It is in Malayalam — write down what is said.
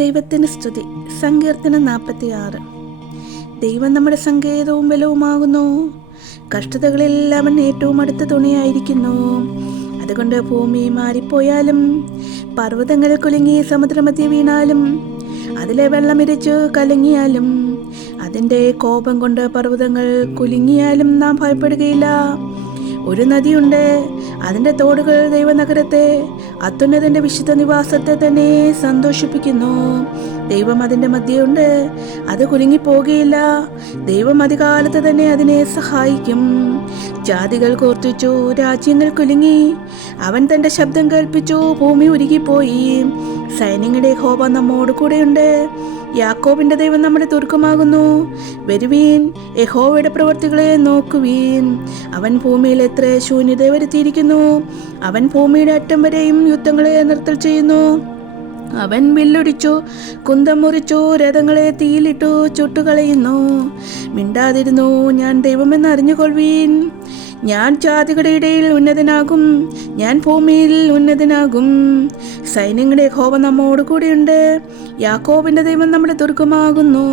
ദൈവത്തിന് സ്തുതി. സങ്കീർത്തനം 46. ദൈവം നമ്മുടെ സങ്കേതവും ബലവുമാകുന്നു. കഷ്ടതകളിൽ അവൻ ഏറ്റവും അടുത്ത തുണയായിരിക്കുന്നു. അതുകൊണ്ട് ഭൂമി മാറിപ്പോയാലും, പർവ്വതങ്ങൾ കുലുങ്ങി സമുദ്രമധ്യ വീണാലും, അതിലെ വെള്ളമിരച്ചു കലങ്ങിയാലും, അതിൻ്റെ കോപം കൊണ്ട് പർവ്വതങ്ങൾ കുലുങ്ങിയാലും നാം ഭയപ്പെടുകയില്ല. ഒരു നദിയുണ്ട്, അതിൻ്റെ തോടുകൾ ദൈവനഗരത്തെ, അത്യുന്നതൻ്റെ വിശുദ്ധ നിവാസത്തെ തന്നെ സന്തോഷിപ്പിക്കുന്നു. ദൈവം അതിൻ്റെ മധ്യയുണ്ട്, അത് കുലുങ്ങിപ്പോകുകയില്ല. ദൈവം അധികാലത്ത് തന്നെ അതിനെ സഹായിക്കും. ജാതികൾ കോർത്തിച്ചു, രാജ്യങ്ങൾ കുലുങ്ങി. അവൻ തൻ്റെ ശബ്ദം കേൾപ്പിച്ചു, ഭൂമി ഉരുകിപ്പോയി. സൈന്യങ്ങളുടെ യഹോവ നമ്മോട് കൂടെയുണ്ട്. യാക്കോബിന്റെ ദൈവം നമ്മുടെ ദുർഗമാകുന്നു. വരുവീൻ, യഹോവയുടെ പ്രവൃത്തികളെ നോക്കുവീൻ. അവൻ ഭൂമിയിൽ എത്ര ശൂന്യത വരുത്തിയിരിക്കുന്നു. അവൻ ഭൂമിയുടെ അറ്റം വരെയും യുദ്ധങ്ങളെ നിർത്തൽ ചെയ്യുന്നു. അവൻ വില്ലൊടിച്ചു, കുന്തം മുറിച്ചു, രഥങ്ങളെ തീയിലിട്ടു ചുട്ടുകളയുന്നു. മിണ്ടാതിരുന്നു, ഞാൻ ദൈവമെന്ന് അറിഞ്ഞുകൊള്ളുവീൻ. ഞാൻ ജാതികളുടെ ഇടയിൽ ഉന്നതനാകും, ഞാൻ ഭൂമിയിൽ ഉന്നതനാകും. സൈന്യങ്ങളുടെ യഹോവ നമ്മോട് കൂടെയുണ്ട്. യാക്കോബിന്റെ ദൈവം നമ്മുടെ ദുർഗമാകുന്നു.